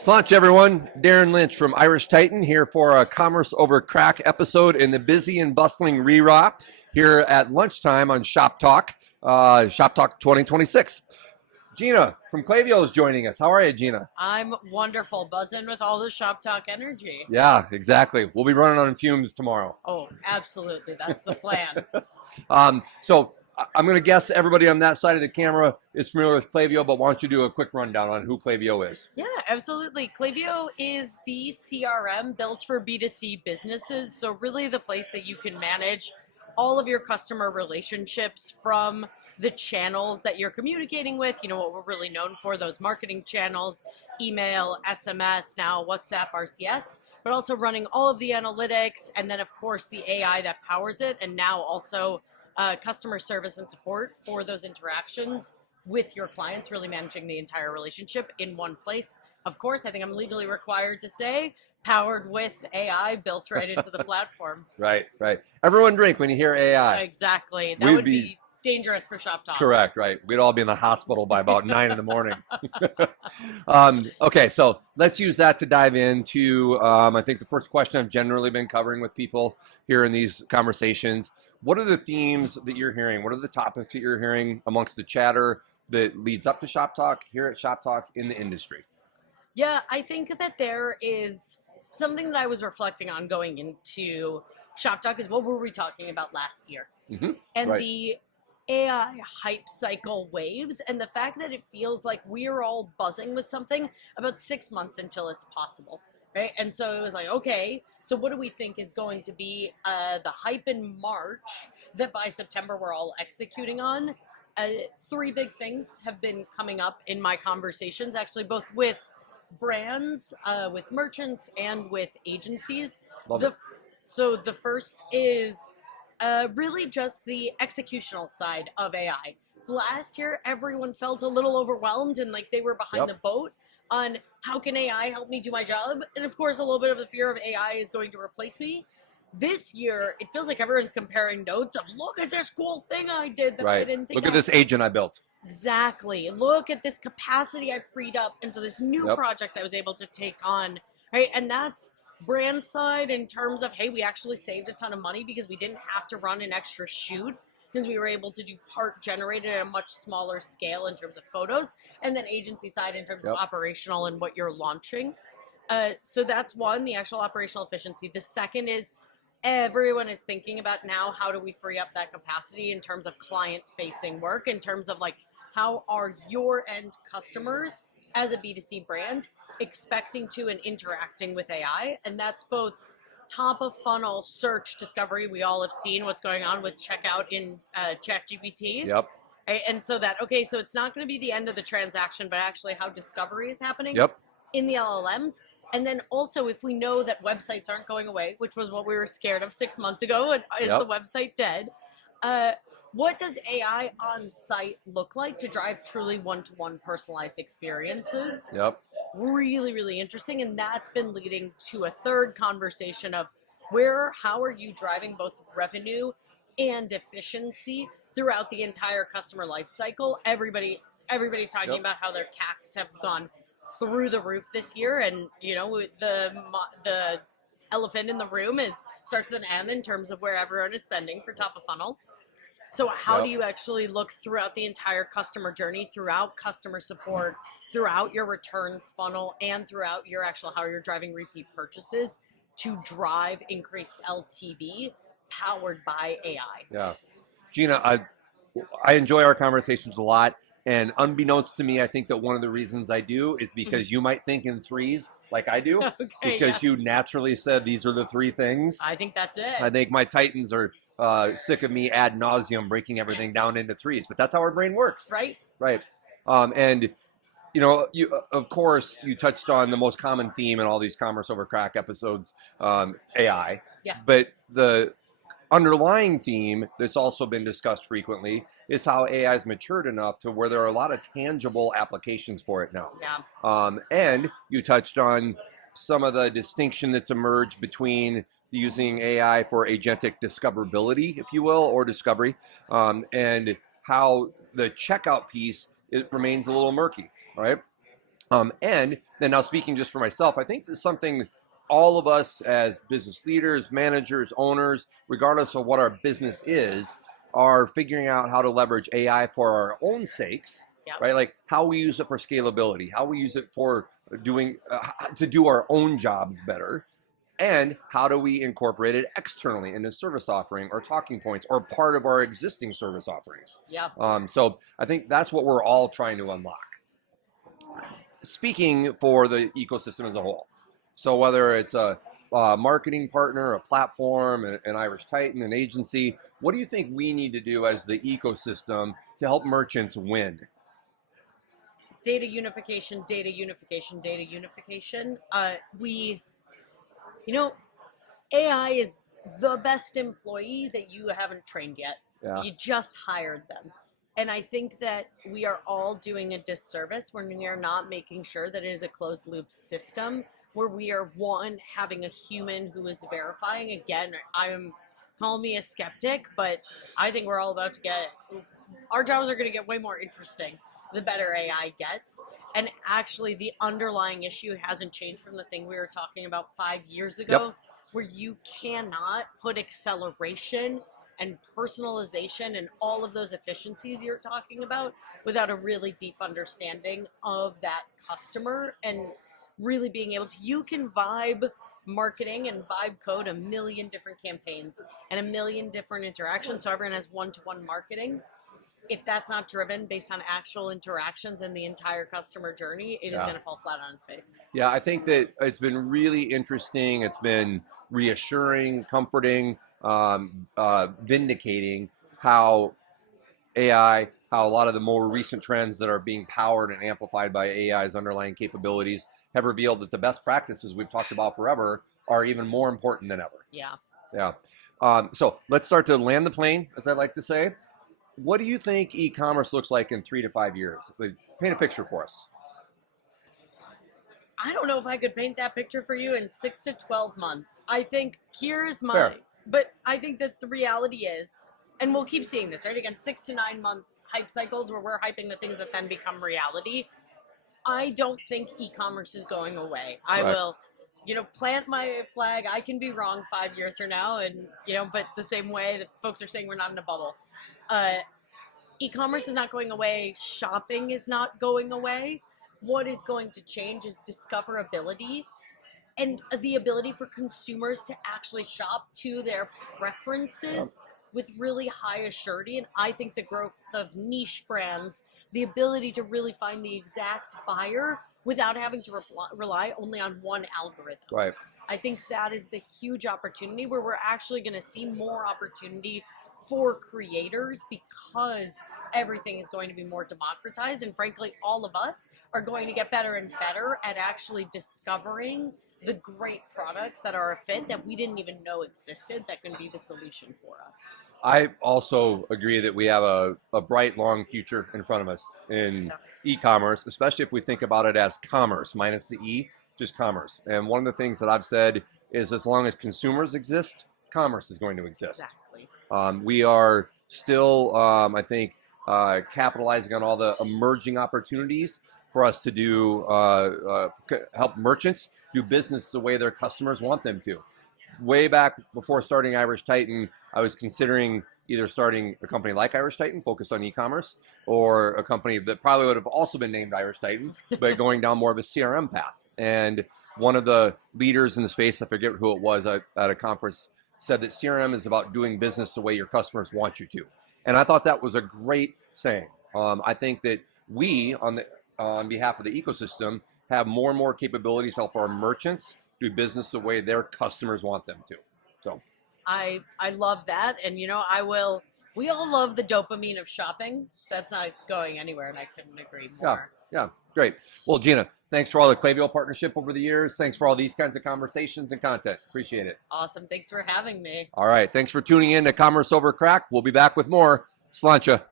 Slaunch, everyone. Darren Lynch from Irish Titan here for a Commerce Over Crack episode in the busy and bustling Re-Raw here at lunchtime on Shop Talk 2026. Gina from Klaviyo is joining us. How are you, Gina? I'm wonderful, buzzing with all the Shop Talk energy. Yeah, exactly. We'll be running on fumes tomorrow. Oh, absolutely. That's the plan. So I'm going to guess everybody on that side of the camera is familiar with Klaviyo, but why don't you do a quick rundown on who Klaviyo is? Yeah, absolutely. Klaviyo is the CRM built for B2C businesses. So really the place that you can manage all of your customer relationships from the channels that you're communicating with, you know, what we're really known for, those marketing channels, email, SMS, now WhatsApp, RCS, but also running all of the analytics, and then of course the AI that powers it, and now also customer service and support for those interactions with your clients, really managing the entire relationship in one place. Of course, I think I'm legally required to say, powered with AI built right into the platform. Right. Everyone drink when you hear AI. Exactly. That would be dangerous for Shop Talk. Correct, right. We'd all be in the hospital by about 9 in the morning. Okay, so let's use that to dive into, I think the first question I've generally been covering with people here in these conversations. What are the themes that you're hearing? What are the topics that you're hearing amongst the chatter that leads up to Shop Talk, here at Shop Talk, in the industry? Yeah, I think that there is something that I was reflecting on going into Shop Talk is what were we talking about last year? Mm-hmm. And right. The AI hype cycle waves, and the fact that it feels like we're all buzzing with something about 6 months until it's possible, right? And so it was like, okay, so what do we think is going to be the hype in March that by September we're all executing on? Three big things have been coming up in my conversations, actually, both with brands, with merchants, and with agencies. Love it. So the first is really just the executional side of AI. Last year, everyone felt a little overwhelmed and like they were behind the boat on how can AI help me do my job? And of course, a little bit of the fear of AI is going to replace me. This year, it feels like everyone's comparing notes of, look at this cool thing I did that I didn't think Look at this agent I built. Exactly. Look at this capacity I freed up. And so this new project I was able to take on, right? And that's brand side in terms of, hey, we actually saved a ton of money because we didn't have to run an extra shoot because we were able to do part generated at a much smaller scale in terms of photos. And then agency side in terms of operational and what you're launching. So that's one, the actual operational efficiency. The second is everyone is thinking about now, how do we free up that capacity in terms of client-facing work, in terms of like, how are your end customers as a B2C brand expecting to and interacting with AI? And that's both top of funnel search discovery. We all have seen what's going on with checkout in ChatGPT. Yep. Right? And so that, okay, so it's not going to be the end of the transaction, but actually how discovery is happening in the LLMs. And then also, if we know that websites aren't going away, which was what we were scared of 6 months ago, is the website dead? What does AI on site look like to drive truly one-to-one personalized experiences? Really, really interesting. And that's been leading to a third conversation of how are you driving both revenue and efficiency throughout the entire customer life cycle? Everybody's talking about how their CACs have gone through the roof this year, and you know, the elephant in the room is starts with an M in terms of where everyone is spending for top of funnel. So how do you actually look throughout the entire customer journey, throughout customer support, throughout your returns funnel, and throughout your actual how you're driving repeat purchases to drive increased LTV powered by AI? Yeah, Gina, I enjoy our conversations a lot. And unbeknownst to me, I think that one of the reasons I do is because you might think in threes like I do, because you naturally said these are the three things. I think that's it. I think my Titans are sick of me ad nauseum breaking everything down into threes, but that's how our brain works. Right. And, you know, of course, you touched on the most common theme in all these Commerce Over Crack episodes, AI. Yeah. But the underlying theme that's also been discussed frequently is how AI has matured enough to where there are a lot of tangible applications for it now. And you touched on some of the distinction that's emerged between using AI for agentic discoverability, if you will, or discovery, and how the checkout piece, it remains a little murky, right? And then now speaking just for myself, I think there's something all of us as business leaders, managers, owners, regardless of what our business is, are figuring out how to leverage AI for our own sakes, right? Like how we use it for scalability, how we use it for doing to do our own jobs better, and how do we incorporate it externally into service offering or talking points or part of our existing service offerings. So I think that's what we're all trying to unlock. Speaking for the ecosystem as a whole. So whether it's a marketing partner, a platform, an Irish Titan, an agency, what do you think we need to do as the ecosystem to help merchants win? Data unification, data unification, data unification. AI is the best employee that you haven't trained yet. You just hired them. And I think that we are all doing a disservice when we are not making sure that it is a closed loop system where we are, one, having a human who is verifying. Again, call me a skeptic, but I think we're all about to our jobs are going to get way more interesting the better AI gets. And actually, the underlying issue hasn't changed from the thing we were talking about 5 years ago, where you cannot put acceleration and personalization and all of those efficiencies you're talking about without a really deep understanding of that customer and really being able to, you can vibe marketing and vibe code a million different campaigns and a million different interactions. So everyone has one-to-one marketing. If that's not driven based on actual interactions and the entire customer journey, it is going to fall flat on its face. Yeah, I think that it's been really interesting. It's been reassuring, comforting, vindicating how AI, how a lot of the more recent trends that are being powered and amplified by AI's underlying capabilities have revealed that the best practices we've talked about forever are even more important than ever. Yeah. So let's start to land the plane, as I like to say. What do you think e-commerce looks like in 3 to 5 years? Paint a picture for us. I don't know if I could paint that picture for you in 6 to 12 months. I think Fair. But I think that the reality is, and we'll keep seeing this, right? Again, 6 to 9 month hype cycles where we're hyping the things that then become reality. I don't think e-commerce is going away. I will, plant my flag. I can be wrong 5 years from now, and but the same way that folks are saying we're not in a bubble. E-commerce is not going away. Shopping is not going away. What is going to change is discoverability and the ability for consumers to actually shop to their preferences with really high assurity. And I think the growth of niche brands, the ability to really find the exact buyer without having to rely only on one algorithm. Right. I think that is the huge opportunity where we're actually going to see more opportunity for creators because everything is going to be more democratized. And frankly, all of us are going to get better and better at actually discovering the great products that are a fit that we didn't even know existed that can be the solution for us. I also agree that we have a bright, long future in front of us in e-commerce, especially if we think about it as commerce, minus the E, just commerce. And one of the things that I've said is as long as consumers exist, commerce is going to exist. Exactly. We are still, I think, capitalizing on all the emerging opportunities for us to do, help merchants do business the way their customers want them to. Way back before starting Irish Titan, I was considering either starting a company like Irish Titan, focused on e-commerce, or a company that probably would have also been named Irish Titan, but going down more of a CRM path. And one of the leaders in the space, I forget who it was at a conference, said that CRM is about doing business the way your customers want you to. And I thought that was a great saying. I think that we, on behalf of the ecosystem, have more and more capabilities to help our merchants do business the way their customers want them to. So I love that. And we all love the dopamine of shopping. That's not going anywhere, and I couldn't agree more. Yeah, great. Well, Gina, thanks for all the Klaviyo partnership over the years. Thanks for all these kinds of conversations and content. Appreciate it. Awesome. Thanks for having me. All right. Thanks for tuning in to Commerce Over Crack. We'll be back with more. Sláinte.